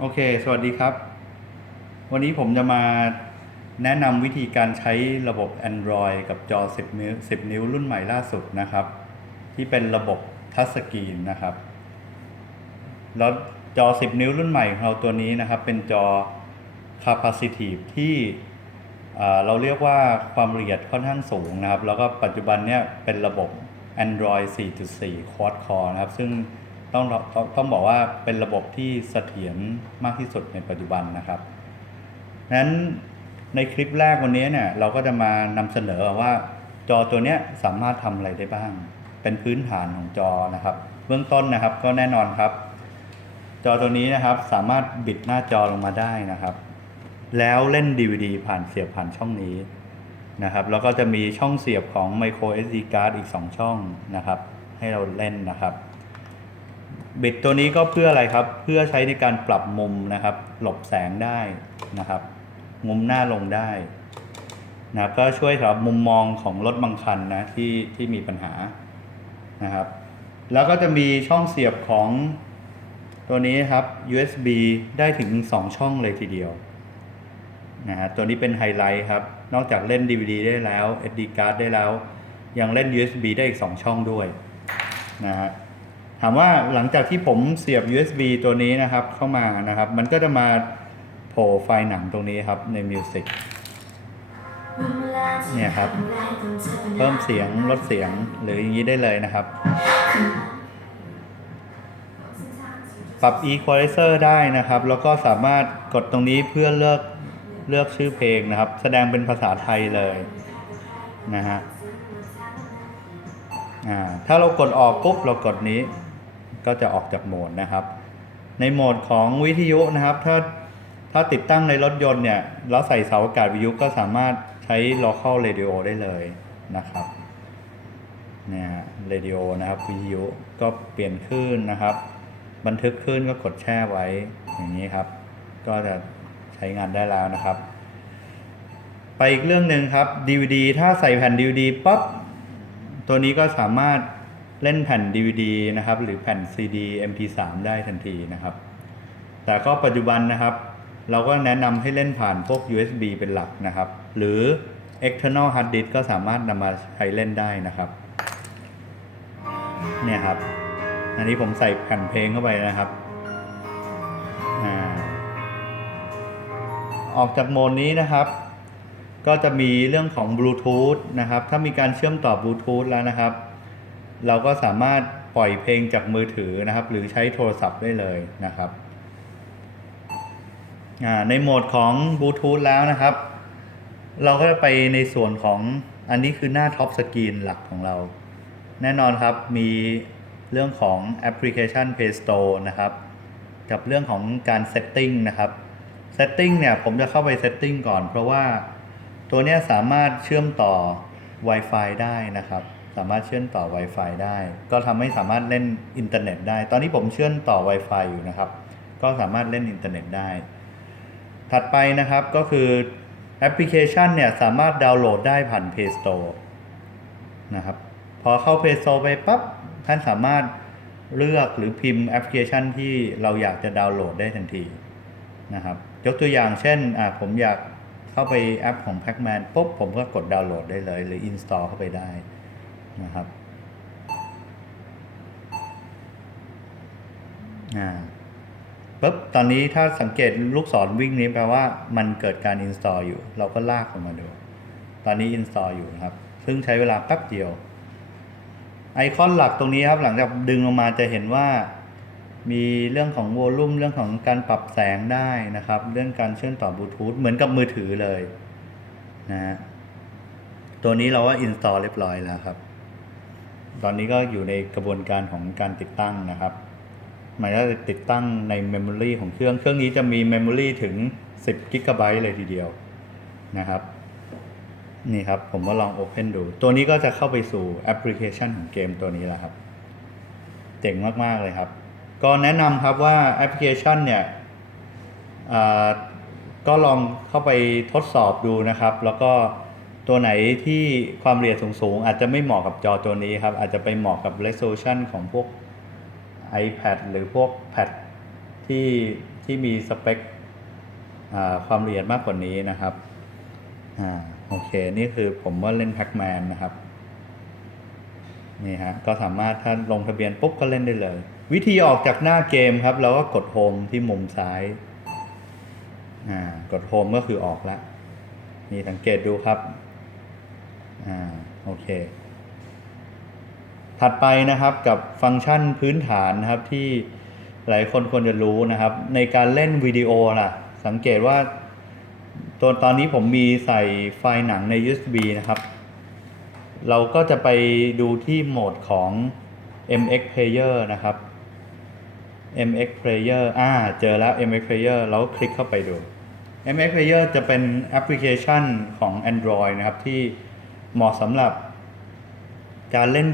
โอเค สวัสดีครับ วันนี้ผมจะมาแนะนำวิธีการใช้ระบบ Android กับจอ 10 นิ้ว 10 นิ้วรุ่นใหม่ล่าสุดนะครับ ที่เป็นระบบทัชสกรีนนะครับ แล้วจอ 10 นิ้วรุ่นใหม่ของเราตัวนี้นะครับ เป็นจอ capacitive ที่เราเรียกว่าความละเอียดค่อนข้างสูงนะครับ แล้วก็ปัจจุบันเนี่ยเป็นระบบ Android 4.4 Quad Core นะครับ ซึ่ง ต้องต้องต้องบอกว่าเป็นระบบที่เสถียรมากที่สุดในปัจจุบันนะครับนั้นในคลิปแรกวันนี้เนี่ยเราก็จะมานำเสนอว่าจอตัวเนี้ยสามารถทำอะไรได้บ้าง เป็นพื้นฐานของจอนะครับ เบื้องต้นนะครับก็แน่นอนครับ จอตัวนี้นะครับสามารถบิดหน้าจอลงมาได้นะครับ แล้วเล่น DVD ผ่านเสียบผ่านช่องนี้นะครับแล้วก็จะมีช่องเสียบของ micro SD card อีก 2 ช่องนะครับ ให้เราเล่นนะครับ บิดตัวนี้ก็เพื่ออะไรครับ เพื่อใช้ในการปรับมุมนะครับ หลบแสงได้นะครับ มุมหน้าลงได้นะครับก็ช่วยสำหรับมุมมองของรถบางคันนะที่ที่มีปัญหานะครับ แล้วก็จะมีช่องเสียบของตัวนี้ครับ USB ได้ถึง 2 ช่องเลยทีเดียวนะฮะตัวนี้เป็นไฮไลท์ครับ นอกจากเล่น DVD ได้แล้ว SD card ได้แล้ว ยังเล่น USB ได้อีก 2 ช่องด้วยนะฮะ ถามว่าหลังจากที่ผมเสียบ USB ตัวนี้นะครับเข้ามานะครับ มันก็จะมาโผล่ไฟล์หนังตรงนี้ครับใน Music เนี่ยครับ เพิ่มเสียงลดเสียงหรืออย่างนี้ได้เลยนะครับ ปรับ Equalizer ได้นะครับ แล้วก็สามารถกดตรงนี้เพื่อเลือกเลือกชื่อเพลงนะครับ แสดงเป็นภาษาไทยเลยนะฮะอ่าถ้าเรากดออกปุ๊บเรากดนี้ ก็จะออกจากโหมดนะครับ ในโหมดของวิทยุนะครับ ถ้าถ้าติดตั้งในรถยนต์เนี่ยแล้วใส่เสาอากาศวิทยุก็สามารถใช้ local radio ได้เลยนะครับเนี่ย radio นะครับวิทยุก็เปลี่ยนคลื่นนะครับ บันทึกคลื่นก็กดแช่ไว้อย่างนี้ครับ ก็จะใช้งานได้แล้วนะครับ ไปอีกเรื่องหนึ่งครับ DVD ถ้าใส่แผ่น DVD ปั๊บตัวนี้ก็สามารถ เล่นแผ่น DVD นะครับ หรือแผ่น CD MP3 ได้ทันทีนะครับ แต่ก็ปัจจุบันนะครับ เราก็แนะนำให้เล่นผ่านพวก USB เป็นหลักนะครับ หรือ external hard disk ก็สามารถนำมาใช้เล่นได้นะครับ เนี่ยครับ อันนี้ผมใส่แผ่นเพลงเข้าไปนะครับอออกจากโหมดนี้นะครับ ก็จะมีเรื่องของบลูทูธนะครับ ถ้ามีการเชื่อมต่อบลูทูธแล้วนะครับ เราก็สามารถปล่อยเพลงจากมือถือนะครับ หรือใช้โทรศัพท์ได้เลยนะครับ ในโหมดของบลูทูธแล้วนะครับ เราก็จะไปในส่วนของอันนี้คือหน้าท็อปสกรีนหลักของเรา แน่นอนครับมีเรื่องของแอปพลิเคชัน Play Store นะครับ กับเรื่องของการ Setting นะครับ Setting เนี่ยผมจะเข้าไป Setting ก่อน เพราะว่าตัวนี้สามารถเชื่อมต่อ Wi-Fi ได้นะครับ สามารถเชื่อมต่อ Wi-Fi ได้ ก็ทำให้สามารถเล่นอินเทอร์เน็ตได้ ตอนนี้ผมเชื่อมต่อ Wi-Fi อยู่นะครับ ก็สามารถเล่นอินเทอร์เน็ตได้ ถัดไปนะครับก็คือแอปพลิเคชันเนี่ยสามารถดาวน์โหลดได้ผ่าน Play Store นะครับ พอเข้า Play Store ไปปั๊บท่านสามารถเลือกหรือพิมพ์แอปพลิเคชันที่เราอยากจะดาวน์โหลดได้ทันทีนะครับ ยกตัวอย่างเช่นอะผมอยากเข้าไปแอปของ Pacman ปุ๊บผมก็กดดาวน์โหลดได้เลย หรือ install เข้าไปได้ นะครับอ่าปุ๊บตอนนี้ถ้าสังเกตลูกศรวิ่งนี้แปลว่ามันเกิดการ install อยู่ เราก็ลากออกมาดู ตอนนี้ install อยู่นะครับ ซึ่งใช้เวลาแป๊บเดียว ไอคอนหลักตรงนี้ครับ หลังจากดึงลงมาจะเห็นว่ามีเรื่องของโวลูมเรื่องของการปรับแสงได้นะครับ เรื่องการเชื่อมต่อบลูทูธเหมือนกับมือถือเลยนะฮะตัวนี้เราว่าอินสตอลเรียบร้อยแล้วครับ ตอนนี้ก็อยู่ในกระบวนการของการติดตั้งนะครับหมายถึงติดตั้งในเมมโมรีของเครื่องเครื่องนี้จะมีเมมโมรีถึง 10กิกะไบต์เลยทีเดียวนะครับนี่ครับ ผมก็ลอง Open ดู ตัวนี้ก็จะเข้าไปสู่แอปพลิเคชันของเกมตัวนี้แล้วครับ เจ๋งมาก ๆ เลยครับ ก็แนะนำครับว่าแอปพลิเคชันเนี่ยก็ลองเข้าไปทดสอบดูนะครับ แล้วก็ ตัวไหนที่ความละเอียดสูงๆ อาจจะไม่เหมาะกับจอตัวนี้ครับ อาจจะไปเหมาะกับ resolution ของพวก iPad หรือพวกแพดที่ที่มีสเปคความละเอียดมากกว่านี้นะครับอ่าโอเค นี่คือผมว่าเล่นแพ็กแมนนะครับ นี่ฮะ ก็สามารถถ้าลงทะเบียนปุ๊บก็เล่นได้เลย วิธีออกจากหน้าเกมครับ เราก็กดโฮมที่มุมซ้ายอ่ากดโฮมก็คือออกแล้วนี่สังเกตดูครับ อ่าโอเค ถัดไปนะครับกับฟังก์ชันพื้นฐานนะครับที่หลายคนควรจะรู้นะครับ ในการเล่นวิดีโอล่ะ สังเกตว่าตัวตอนนี้ผมมีใส่ไฟล์หนังใน USB นะครับ เราก็จะไปดูที่โหมดของ MX Player นะครับ MX Player อ่า เจอแล้ว MX Player เราคลิกเข้าไปดู MX Player จะเป็นแอปพลิเคชันของ Android นะครับที่ เหมาะสำหรับการเล่น